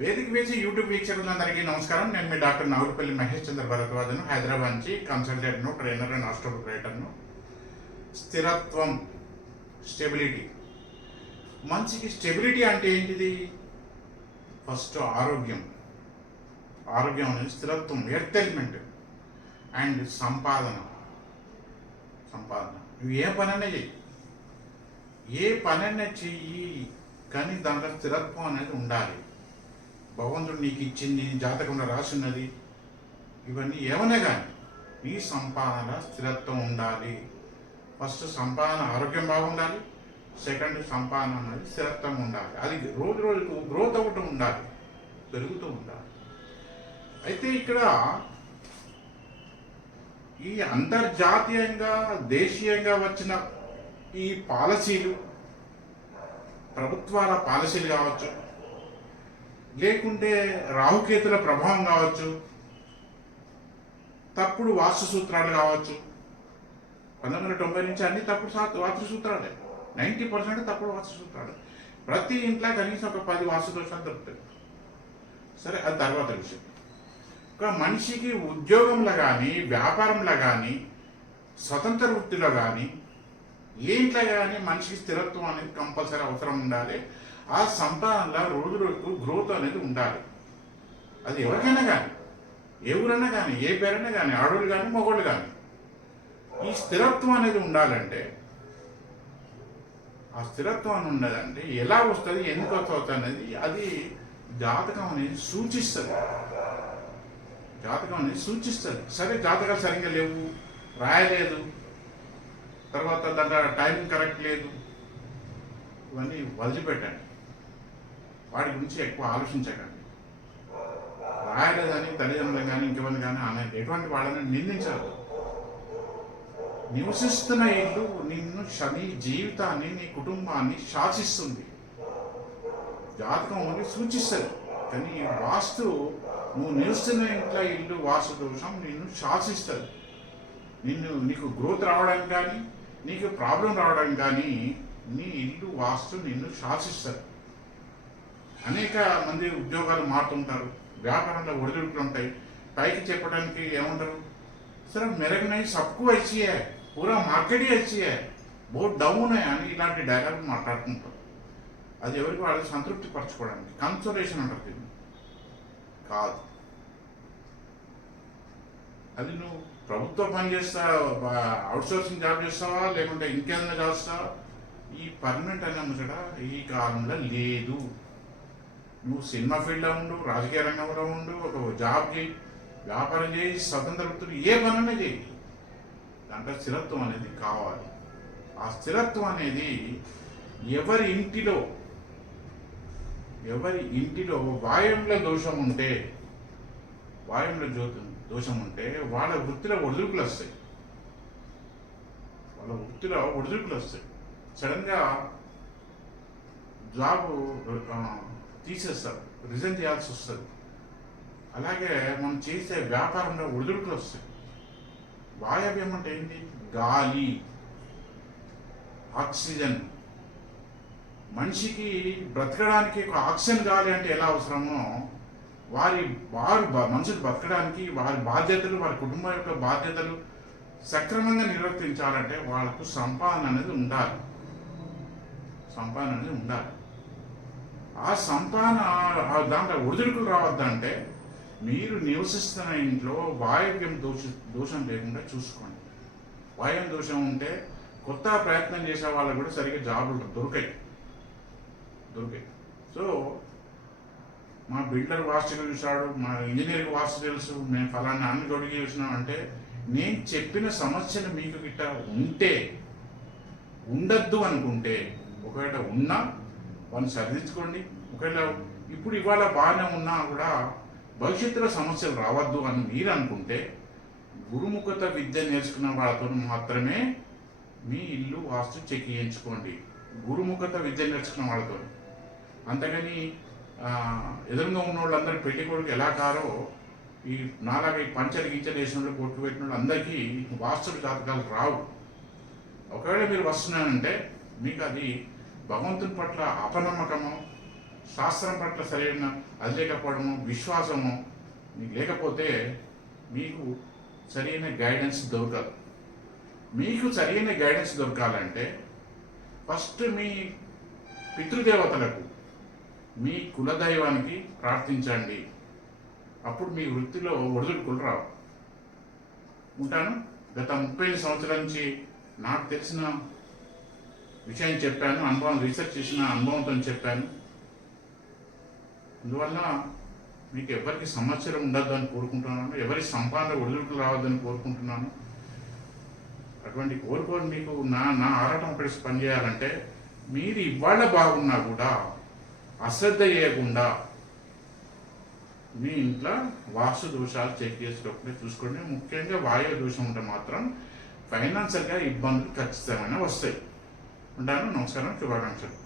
వేదిక వేసి యూట్యూబ్ వీక్షకులందరికీ నమస్కారం. నేను మీ డాక్టర్ నాగులపల్లి మహేష్ చంద్ర భరద్వాజను హైదరాబాద్ నుంచి కన్సల్టెంట్ను ట్రైనర్ అండ్ ఆస్ట్రోపరేటర్ను. స్థిరత్వం స్టెబిలిటీ. మనిషికి స్టెబిలిటీ అంటే ఏంటిది? ఫస్ట్ ఆరోగ్యం. ఆరోగ్యం అనేది స్థిరత్వం ఎర్త్ అండ్ సంపాదన. సంపాదన. నువ్వు ఏ పనైనా చెయ్యి. ఏ పనైనా చెయ్యి కానీ దాంట్లో స్థిరత్వం అనేది ఉండాలి. భగవంతుడు నీకు ఇచ్చింది జాతకంలో రాసున్నది ఇవన్నీ ఏమైనా కానీ నీ సంపాదన స్థిరత్వం ఉండాలి. ఫస్ట్ సంపాదన ఆరోగ్యం బాగుండాలి సెకండ్ సంపాదన అనేది స్థిరత్వం ఉండాలి. అది రోజు రోజుకు గ్రోత్ అవ్వటం ఉండాలి పెరుగుతూ ఉండాలి. అయితే ఇక్కడ ఈ అంతర్జాతీయంగా దేశీయంగా వచ్చిన ఈ పాలసీలు ప్రభుత్వాల పాలసీలు కావచ్చు లేకుంటే రాహుకేతుల ప్రభావం కావచ్చు తప్పుడు వాస్తు సూత్రాలు కావచ్చు. పంతొమ్మిది వందల తొంభై నుంచి అన్ని తప్పుడు వాస్తు సూత్రాలే. నైంటీ పర్సెంట్ తప్పుడు వాస్తు సూత్రాలు. ప్రతి ఇంట్లో కనీసం ఒక పది వాస్తు దోషాలు దొరుకుతాయి. సరే అది తర్వాత విషయం. ఒక మనిషికి ఉద్యోగంలో కానీ వ్యాపారంలో కానీ స్వతంత్ర వృత్తిలో కానీ ఏంట్లో కానీ మనిషికి స్థిరత్వం అనేది కంపల్సరీ అవసరం ఉండాలి. ఆ సంతానంలో రోజు రోజుకు గ్రోత్ అనేది ఉండాలి. అది ఎవరికైనా కానీ ఎవరైనా కానీ ఏ పేరైనా కానీ ఆడోళ్ళు కానీ మగోళ్ళు కానీ ఈ స్థిరత్వం అనేది ఉండాలంటే ఆ స్థిరత్వం అని ఉన్నదంటే ఎలా వస్తుంది ఎందుకు వస్తుంది అనేది అది జాతకం అనేది సూచిస్తుంది. జాతకం అనేది సూచిస్తుంది. సరే జాతకాలు సరిగ్గా లేవు రాయలేదు తర్వాత దాంట్లో టైం కరెక్ట్ లేదు ఇవన్నీ వదిలిపెట్టండి. వాడి గురించి ఎక్కువ ఆలోచించకండి. రాయలేదని తల్లిదండ్రులు కానీ ఇంకెవరిని కానీ ఆమె ఎటువంటి వాళ్ళని నిందించదు నివసిస్తున్న ఇల్లు నిన్ను శ- నీ జీవితాన్ని నీ కుటుంబాన్ని శాసిస్తుంది. జాతకం అని సూచిస్తుంది. కానీ ఈ వాస్తు నువ్వు నిలుస్తున్న ఇంట్లో ఇల్లు వాస్తు దోషం నిన్ను శాసిస్తుంది. నిన్ను నీకు గ్రోత్ రావడం కానీ నీకు ప్రాబ్లం రావడం కానీ నీ ఇల్లు వాస్తు నిన్ను శాసిస్తుంది. అనేక మంది ఉద్యోగాలు మారుతుంటారు. వ్యాపారంలో ఒడిదుడుకులు ఉంటాయి. పైకి చెప్పడానికి ఏముండరు సరే మెరగనై సబ్కు వచ్చియే. పూరా మార్కెట్ వచ్చియే. బోర్డు డౌన్ అని ఇలాంటి డైలాగ్ మాట్లాడుకుంటారు అది ఎవరికి వాళ్ళు సంతృప్తి పరచుకోవడానికి కన్సోలేషన్ అంటారు దీన్ని. కాదు. అది నువ్వు ప్రభుత్వం పని అవుట్ అవుట్సోర్సింగ్ జాబ్ చేస్తావా? లేకుంటే ఇంకేదైనా చేస్తావా? ఈ పర్మనెంట్ అనే ముచ్చట ఈ కాలంలో లేదు. నువ్వు సినిమా ఫీల్డ్లో ఉండు రాజకీయ రంగంలో ఉండు ఒక జాబ్ చేయి వ్యాపారం చేయి స్వతంత్ర వృత్తులు ఏ పనైనా చేయి. దాంట్లో స్థిరత్వం అనేది కావాలి. ఆ స్థిరత్వం అనేది ఎవరి ఇంటిలో ఎవరి ఇంటిలో వాయువుల దోషం ఉంటే వాయువుల జ్యోతి దోషం ఉంటే వాళ్ళ వృత్తిలో ఒడిదుడుకులు వస్తాయి. వాళ్ళ వృత్తిలో ఒడిదుడుకులు వస్తాయి. సడన్గా జాబ్ తీసేస్తారు రిజైన్ చేయాల్సి వస్తుంది. అలాగే మనం చేసే వ్యాపారంలో ఒడిదుడుకులు వస్తాయి. వాయవ్యం అంటే ఏంటి? గాలి ఆక్సిజన్. మనిషికి బ్రతకడానికి ఒక ఆక్సిజన్ గాలి అంటే ఎలా అవసరమో వారి వారు మనుషులు బ్రతకడానికి వారి బాధ్యతలు వారి కుటుంబం యొక్క బాధ్యతలు సక్రమంగా నిర్వర్తించాలంటే వాళ్ళకు సంపాదన అనేది ఉండాలి. సంపాదన అనేది ఉండాలి. ఆ సంతాన దాంట్లో ఒడిదుడుకులు రావద్దంటే మీరు నివసిస్తున్న ఇంట్లో వాయువ్యం దోష దోషం లేకుండా చూసుకోండి. వాయువ్యం దోషం ఉంటే కొత్త ప్రయత్నం చేసే వాళ్ళకు కూడా సరిగ్గా జాబులు దొరకాయి. దొరికాయి. సో మా బిల్డర్ వాస్తు చూశాడు మా ఇంజనీరింగ్ వాస్తు తెలుసు మేము ఫలానా అన్ని తొడిగి చూసినాం అంటే నేను చెప్పిన సమస్యలు మీకు గిట్ట ఉంటే ఉండద్దు అనుకుంటే ఒకవేళ ఉన్నా వాళ్ళని సరిదించుకోండి ఒకవేళ ఇప్పుడు ఇవాళ బాగానే ఉన్నా కూడా భవిష్యత్తులో సమస్యలు రావద్దు అని మీరు అనుకుంటే గురుముఖత విద్య నేర్చుకున్న వాళ్ళతో మాత్రమే మీ ఇల్లు వాస్తు చెక్ చేయించుకోండి. గురుముఖత విద్య నేర్చుకున్న వాళ్ళతో. అంతేగాని ఎదురుగా ఉన్న వాళ్ళందరూ పెళ్ళి కొడుకు ఎలా కారో ఈ నాలాగా ఈ పంచలు గించలు వేసిన వాళ్ళు కొట్టు పెట్టిన వాళ్ళు అందరికీ వాస్తు జాతకాలు రావు. ఒకవేళ మీరు వస్తున్నానంటే మీకు అది భగవంతుని పట్ల అపనమ్మకము శాస్త్రం పట్ల సరైన అది లేకపోవడము విశ్వాసము మీకు లేకపోతే మీకు సరైన గైడెన్స్ దొరకదు. మీకు సరైన గైడెన్స్ దొరకాలంటే ఫస్ట్ మీ పితృదేవతలకు మీ కులదైవానికి ప్రార్థించండి. అప్పుడు మీ వృత్తిలో ఒడిదుడుకులు రావు. ఉంటాను? గత ముప్పై సంవత్సరాల నుంచి నాకు తెలిసిన విషయం చెప్పాను అనుభవం రీసెర్చ్ చేసిన అనుభవంతో చెప్పాను. అందువల్ల మీకు ఎవరికి సంవత్సరం ఉండద్దు అని కోరుకుంటున్నాను ఎవరి సంపాదన ఒడిదుడుకులు రావద్దని కోరుకుంటున్నాను. అటువంటి కోరుకోని మీకు నా నా ఆరాటం ఒకటి పనిచేయాలంటే మీరు ఇవాళ బాగున్నా కూడా అశ్రద్ధ చేయకుండా మీ ఇంట్లో వాస్తు దోషాలు చెక్ చేసేటప్పుడే చూసుకోండి. ముఖ్యంగా వాయు దోషం ఉంటే మాత్రం ఫైనాన్షియల్గా ఇబ్బందులు ఖచ్చితమైన వస్తాయి. ఉంటాను నమస్కారం శుభాకాంక్షలు